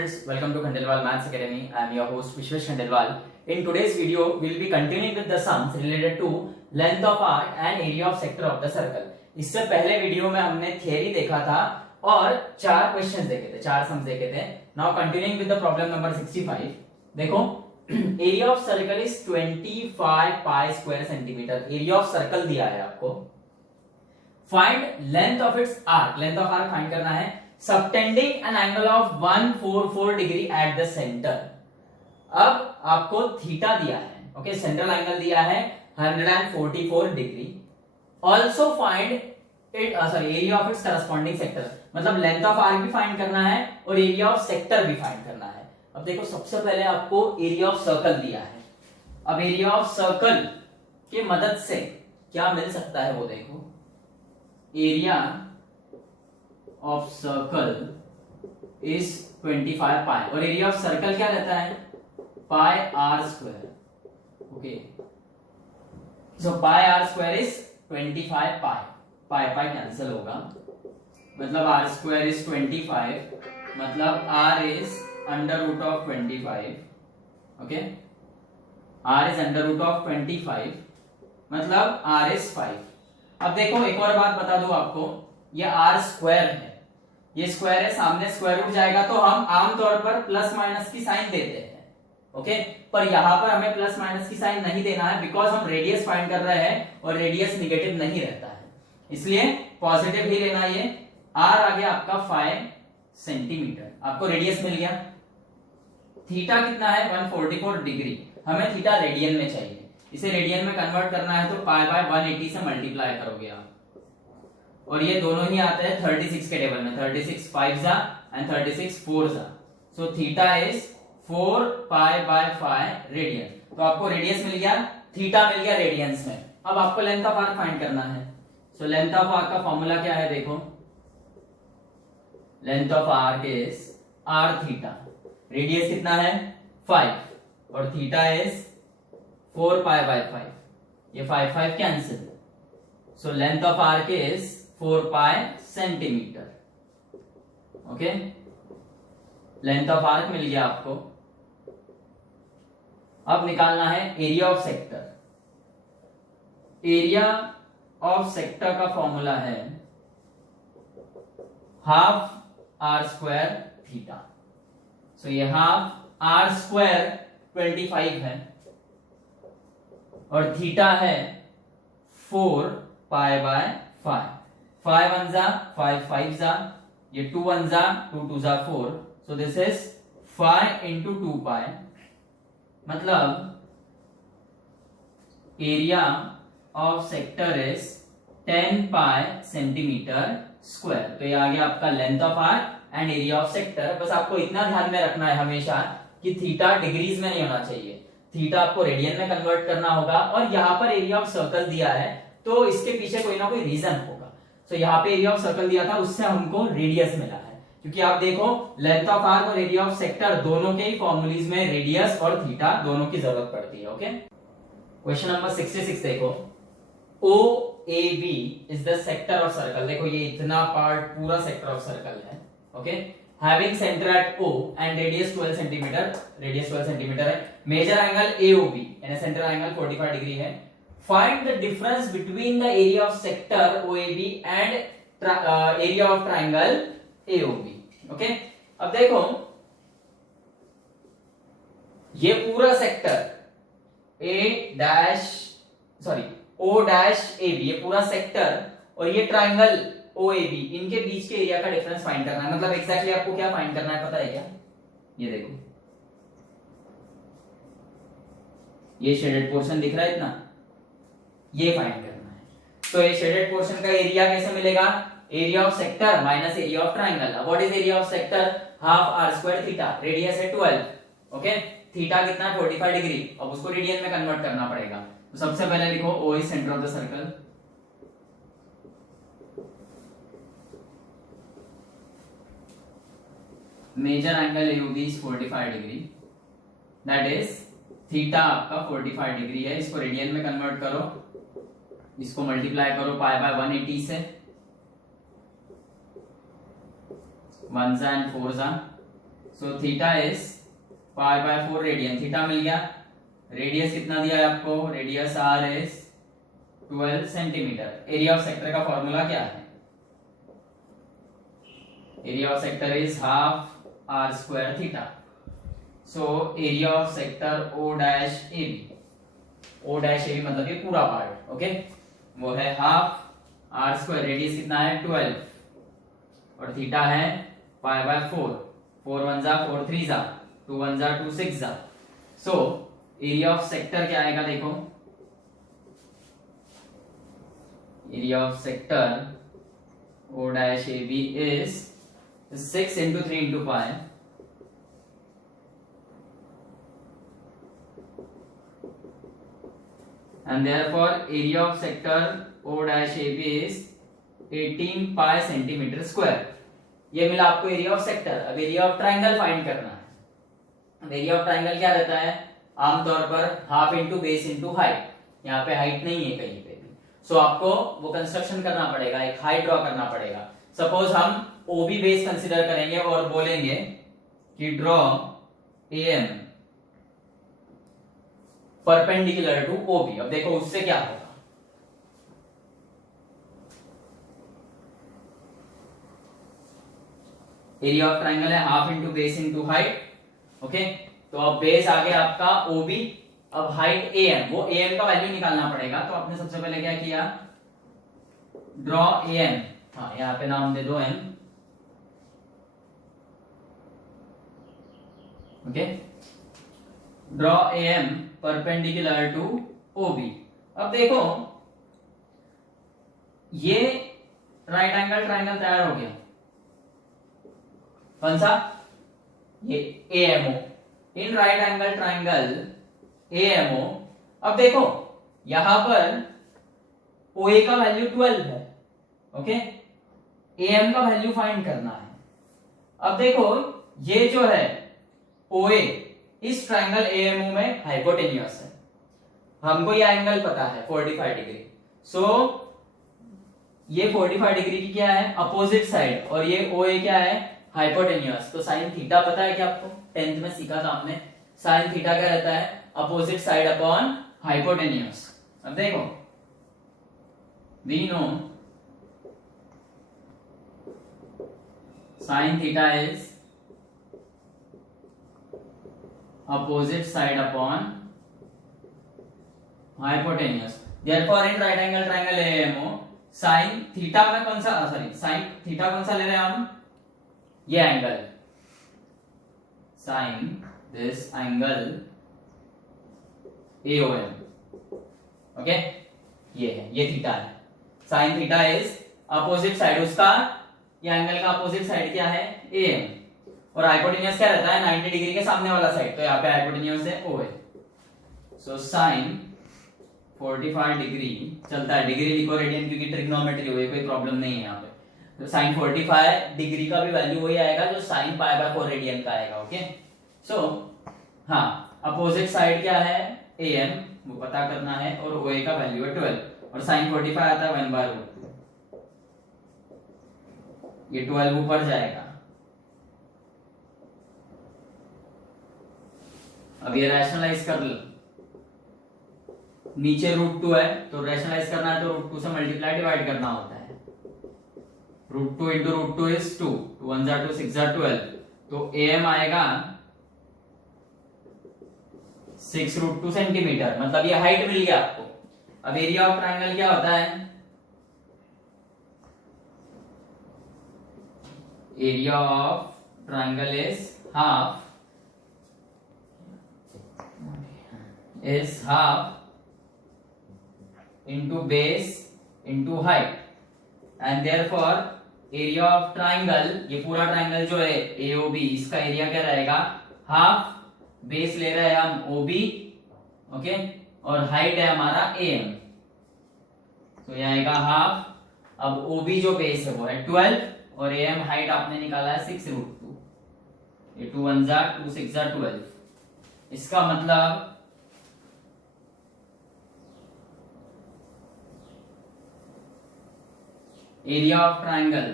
Welcome to Khandelwal Maths Academy. I am your host Vishwesh Khandelwal. In today's video, we will be continuing with the sums related to length of arc and area of sector of the circle. इससे पहले video में हमने theory देखा था और चार questions देखे थे, चार सम्स देखे थे. Now continuing with the problem number 65. देखो, area of circle is 25 pi square centimeter. Area of circle दिया है आपको. Find length of its arc. Length of arc find करना है. Subtending an angle of 144 degree at the center. अब आपको theta दिया है, ओके, सेंट्रल एंगल दिया है 144 degree. Also find it area of its corresponding sector. मतलब लेंथ ऑफ आर्क भी फाइंड करना है और एरिया ऑफ सेक्टर भी फाइंड करना है. अब देखो, सबसे पहले आपको एरिया ऑफ सर्कल दिया है. अब एरिया ऑफ सर्कल की मदद से क्या मिल सकता है वो देखो. Area of circle is 25 pi और area of circle क्या रहता है pi r square. Okay, so pi r square is 25 pi. pi cancel होगा, मतलब r square is 25, मतलब r is under root of 25. Okay, r is under root of 25, मतलब r is 5. अब देखो, एक और बात बता दूं आपको, ये r स्क्वायर है, ये स्क्वायर है, सामने स्क्वायर रूट जाएगा तो हम आमतौर पर प्लस माइनस की साइन देते हैं. ओके, पर यहां पर हमें प्लस माइनस की साइन नहीं देना है, बिकॉज हम रेडियस फाइंड कर रहे हैं और रेडियस निगेटिव नहीं रहता है, इसलिए पॉजिटिव ही लेना. ये आर आ गया आपका 5 सेंटीमीटर. आपको रेडियस मिल गया. थीटा कितना है 144 डिग्री. हमें थीटा रेडियन में चाहिए. इसे रेडियन में कन्वर्ट करना है तो पाई बाय 180 से मल्टीप्लाई करोगे आप, और ये दोनों ही आते हैं 36 के टेबल में. 36 5 जा एंड 36 4 जा. So theta is 4 pi by 5 radian. तो आपको रेडियस मिल गया, थीटा मिल गया रेडियंस में. अब आपको लेंथ ऑफ आर्क फाइंड करना है. सो लेंथ ऑफ आर्क का फॉर्मूला क्या है देखो. Length of arc is r theta. Radius कितना है 5 और थीटा इज 4 पाई बाय 5. ये 5 cancel. So length of arc is 4 pi centimetre. Okay, length of arc मिल गया आपको. अब निकालना है area of sector. Area of sector का फॉर्मूला है half r square theta. So ये हाफ आर स्क्वायर 25 है और थीटा है 4 पाई बाय 5. 5 1 जा 5 5 जा, ये 2 1 जा 2 2 जा 4. सो दिस इज 5 into 2 पाई. मतलब area of sector is 10 pi centimetre square. तो ये आ गया आपका length of arc and area of sector. बस आपको इतना ध्यान में रखना है हमेशा कि थीटा डिग्रीज में नहीं होना चाहिए, थीटा आपको रेडियन में कन्वर्ट करना होगा. और यहाँ पर एरिया ऑफ सर्कल दिया है तो इसके पीछे कोई ना कोई रीजन होगा. तो यहाँ पे एरिया ऑफ सर्कल दिया था, उससे हमको रेडियस मिला है, क्योंकि आप देखो लेंथ ऑफ आर्क और एरिया ऑफ सेक्टर दोनों के ही फॉर्मूलीज में रेडियस और थीटा दोनों की जरूरत पड़ती है. ओके, क्वेश्चन नंबर 66 देखो. O A B is the sector of circle. देखो, ये इतना पार्ट पूरा सेक्टर ऑफ सर्कल है. Okay, having centre at O and radius 12 centimetre. Radius 12 centimetre है. मेजर एंगल एओबी यानी सेंट्रल एंगल 45 डिग्री है. Find the difference between the area of sector OAB and area of triangle AOB. Okay? अब देखो, ये पूरा sector O dash AB, ये पूरा sector और ये ट्राइंगल OAB, इनके बीच के एरिया का डिफरेंस फाइंड करना है. मतलब एग्जैक्टली आपको क्या फाइंड करना है पता है क्या? ये देखो, ये शेडेड पोर्शन दिख रहा है इतना, ये फाइंड करना है. तो ये शेडेड पोर्शन का एरिया कैसे मिलेगा? Area of sector minus area of triangle. What is area of sector? Half r square theta. Radius है 12. ओके, थीटा कितना है 45 डिग्री. अब उसको रेडियन में कन्वर्ट करना पड़ेगा. तो सबसे पहले लिखो O is centre of the circle. Major angle AOB is 45 degree. That is theta आपका 45 डिग्री है. इसको रेडियन में कन्वर्ट करो, इसको मल्टीप्लाई करो पाई बाय 180 से. 1 जा एंड 4 जा so theta is pi by 4 radian. Theta मिल गया। रेडियस कितना दिया है आपको? Radius r is 12 centimetre. Area of sector का फॉर्मूला क्या है? Area of sector is half r square theta. So area of sector O dash A B, O dash A B मतलब ये पूरा पार्ट, ओके, वो है हाफ आर स्क्वायर। रेडियस कितना है? 12 और थीटा है पाई बाय 4। 4 1 जा 4 3 जा 2 1 जा 2 6 जा। सो एरिया ऑफ सेक्टर क्या आएगा? देखो area of sector O dash A B is 6 into 3 into pi and therefore area of sector O dash AB is 18 pi centimeter square। ये मिला आपको एरिया ऑफ सेक्टर। अब एरिया ऑफ ट्राइंगल फाइंड करना है। अब एरिया ऑफ ट्राइंगल क्या रहता है? आमतौर पर half into base into height. यहाँ पे हाइट नहीं है कहीं पे भी, सो आपको वो कंस्ट्रक्शन करना पड़ेगा, एक हाइट ड्रॉ करना पड़ेगा। सपोज हम ओबी बेस कंसीडर करेंगे और बोलेंगे कि draw AM perpendicular to OB. अब देखो उससे क्या होगा? एरिया ऑफ ट्राइंगल है half into base into height, okay. तो अब बेस आ गया आपका ओबी, अब हाइट एएम, वो एएम का वैल्यू निकालना पड़ेगा। तो आपने सबसे पहले क्या किया? ड्रॉ एएम, हाँ यहाँ पे नाम दे दो M, okay. Draw AM perpendicular to OB. अब देखो ये राइट एंगल ट्राइंगल तैयार हो गया। कौन सा? ये AMO. In right angle triangle AMO. अब देखो यहां पर ओए का वैल्यू 12 है, ओके। एएम का वैल्यू फाइंड करना है। अब देखो ये जो है ओए इस ट्राइंगल एएमओ में हाइपोटेन्यूअस है। हमको ये एंगल पता है 45 डिग्री। सो ये 45 डिग्री की क्या है? अपोजिट साइड, और ये ओए क्या है? हाइपोटेन्यूअस। तो साइन थीटा पता है क्या आपको? 10th में सीखा था हमने। साइन थीटा क्या रहता है? Opposite side upon hypotenuse. अब देखो we know sine theta is opposite side upon hypotenuse। therefore in right angle triangle AMO sin theta में कौन सा, सॉरी sin थीटा कौन सा ले रहे हैं हम? ये angle sin this angle AOM, okay. ये है, ये थीटा है। sin theta is opposite side, उसका ये एंगल का अपोजिट साइड क्या है? AM। और हाइपोटेन्यूअस क्या रहता है? 90 डिग्री के सामने वाला साइड। तो यहाँ पे हाइपोटेन्यूअस है ओ है। सो साइन 45 डिग्री चलता है, डिग्री लिखो रेडियन क्योंकि ट्रिग्नोमेट्री हो, कोई प्रॉब्लम नहीं है यहाँ पे। तो साइन 45 डिग्री का भी वैल्यू वही आएगा जो साइन पाई बाय 4 रेडियन का आएगा, ओके। सो हाँ, अपोजिट साइड क्या है? एएम, वो पता करना है, और ओए का वैल्यू है 12 और साइन 45 आता है 1/√2। ये 12 ऊपर जाएगा। अब ये रैशनलाइज कर लो, नीचे √2 है तो रैशनलाइज करना है तो √2 से मल्टीप्लाई डिवाइड करना होता है। √2 इंटू √2 इज 2, 2 1 जा 2 6 जा 12। तो एम आएगा 6√2 सेंटीमीटर, मतलब ये हाइट मिल गया आपको। अब एरिया ऑफ ट्राइंगल क्या होता है? Area of triangle is half into base into height and therefore area of triangle, ये पूरा ट्राइंगल जो है AOB, इसका एरिया क्या रहेगा? हाफ, बेस ले रहे हैं हम OB, ओके, और हाइट है हमारा AM, तो ये आएगा हाफ। अब OB जो बेस है वो है 12 और AM हाइट आपने निकाला है 6√2। ये 2 1 जा 2 6 जा 12। इसका मतलब एरिया ऑफ ट्राइंगल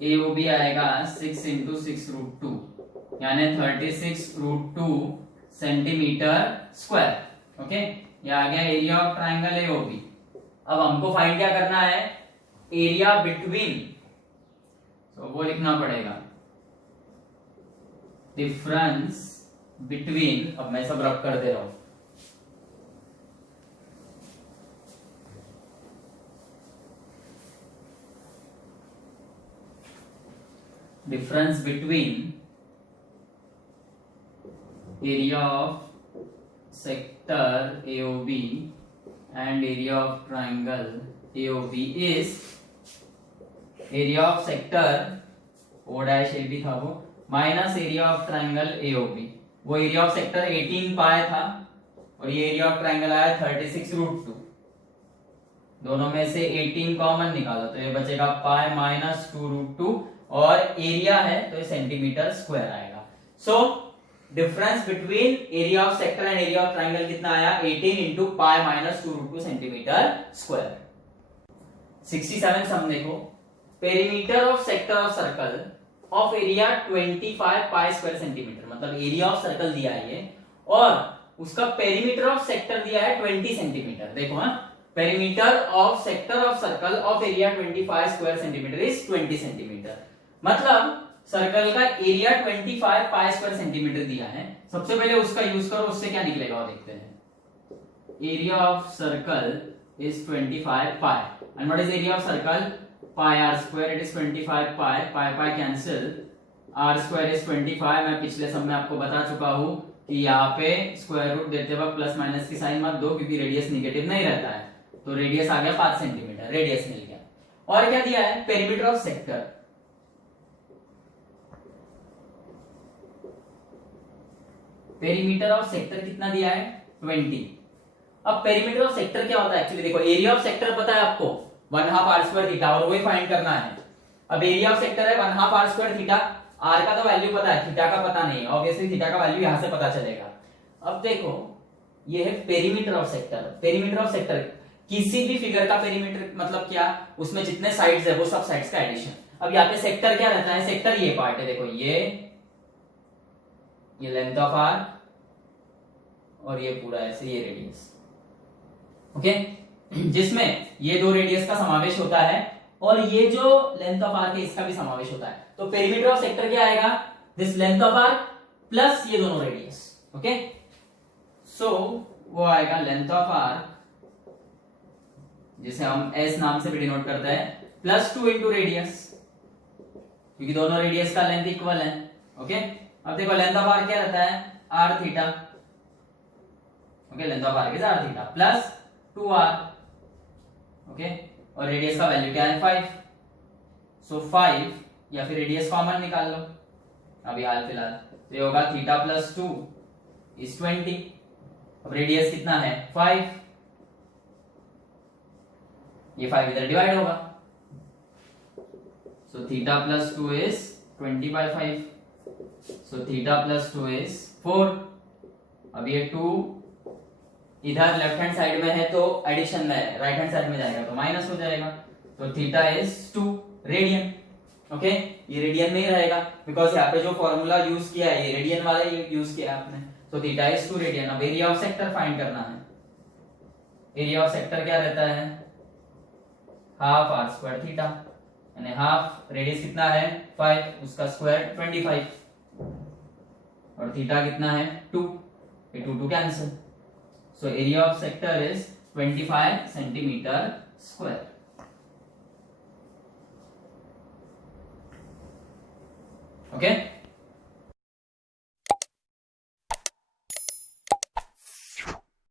AOB आएगा 6 इंटू 6√2 यानी 36√2 सेंटीमीटर स्क्वायर। ओके, ये आ गया एरिया ऑफ ट्राइंगल AOB। अब हमको फाइंड क्या करना है, एरिया बिटवीन, तो वो लिखना पड़ेगा डिफरेंस बिटवीन, अब मैं सब रब कर दे रहा हूं, difference between area of sector AOB and area of triangle AOB is area of sector O'(AB) था वो minus area of triangle AOB। वो एरिया ऑफ सेक्टर 18 पाई था और ये एरिया ऑफ ट्राइंगल आया 36√2। दोनों में से 18 कॉमन निकालो तो ये बचेगा पाई माइनस 2√2 और एरिया है तो ये सेंटीमीटर स्क्वायर आएगा। So difference between area of sector and area of triangle कितना आया, 18 into pi minus 2√2 centimetre square. 67 सम देखो, perimeter of sector of circle of area 25 pi square centimetre, मतलब एरिया ऑफ सर्कल दिया है ये और उसका पेरीमीटर ऑफ सेक्टर दिया है 20 सेंटीमीटर। देखो हाँ, perimeter of sector of circle of area 25 square centimetre is 20 centimetre, मतलब सर्कल का एरिया 25 पाई स्क्वायर सेंटीमीटर दिया है। सबसे पहले उसका यूज करो, उससे क्या निकलेगा वो देखते हैं। Area of circle is 25 pi and what is area of circle, pi r square, it is 25 pi, pi pi cancel, r square is 25। मैं पिछले सब में आपको बता चुका हूं कि यहाँ पे स्क्वायर रूट देते वक्त प्लस माइनस की साइन मत दो क्योंकि रेडियस निगेटिव नहीं रहता है। तो रेडियस आ गया 5 सेंटीमीटर, रेडियस मिल गया। और क्या दिया है, perimeter of sector, perimeter of sector कितना दिया है 20। अब पेरीमीटर ऑफ सेक्टर क्या होता है एक्चुअली, देखो एरिया ऑफ सेक्टर पता है आपको 1/2 आर स्क्वायर थीटा और वही फाइंड करना है। अब एरिया ऑफ सेक्टर है 1/2 आर स्क्वायर थीटा, आर का तो वैल्यू पता है, थीटा का पता नहीं है, ऑब्वियसली थीटा का वैल्यू यहां से पता चलेगा। अब देखो ये है perimeter of sector. Perimeter of sector किसी भी फिगर का पेरीमीटर मतलब क्या, उसमें जितने साइड्स है वो सब साइड्स का एडिशन। अब यहाँ पे सेक्टर क्या रहता है, सेक्टर ये पार्ट है, देखो ये लेंथ ऑफ आर और ये पूरा ऐसे ये रेडियस, ओके, जिसमें ये दो रेडियस का समावेश होता है और ये जो लेंथ ऑफ आर के इसका भी समावेश होता है। तो पेरीमीटर ऑफ सेक्टर क्या आएगा, this length of arc plus ये दोनों रेडियस, ओके। सो वो आएगा लेंथ ऑफ आर, जिसे हम एस नाम से भी डिनोट करते हैं, +2 इंटू रेडियस, क्योंकि दोनों रेडियस का लेंथ इक्वल है, ओके। अब देखो लेंथ ऑफ आर क्या रहता है, r theta, okay, length of arc is r theta plus 2r, okay, और रेडियस का वैल्यू क्या है 5। सो 5 या फिर रेडियस कॉमन निकाल लो अभी हाल फिलहाल, तो ये होगा थीटा +2 इज 20। अब रेडियस कितना है 5, ये 5 इधर डिवाइड होगा, so theta +2 is 20/5, so theta +2 is 4। अब ये 2 इधर लेफ्ट हैंड साइड में है तो एडिशन में है, राइट हैंड साइड में जाएगा तो माइनस हो जाएगा, तो थीटा इज 2 रेडियन, ओके। ये रेडियन में ही रहेगा बिकॉज यहाँ पे जो फॉर्मूला यूज किया है ये रेडियन वाला यूज किया है आपने, तो थीटा इज 2 रेडियन। अब एरिया ऑफ सेक्टर फाइंड करना है, एरिया ऑफ सेक्टर क्या रहता है, हाफ आर स्क्वायर थीटा, यानी हाफ रेडियस कितना है 5, उसका स्क्वायर 25 और थीटा कितना है 2, ये 2 cancel, so area of sector is 25 centimeter square, okay।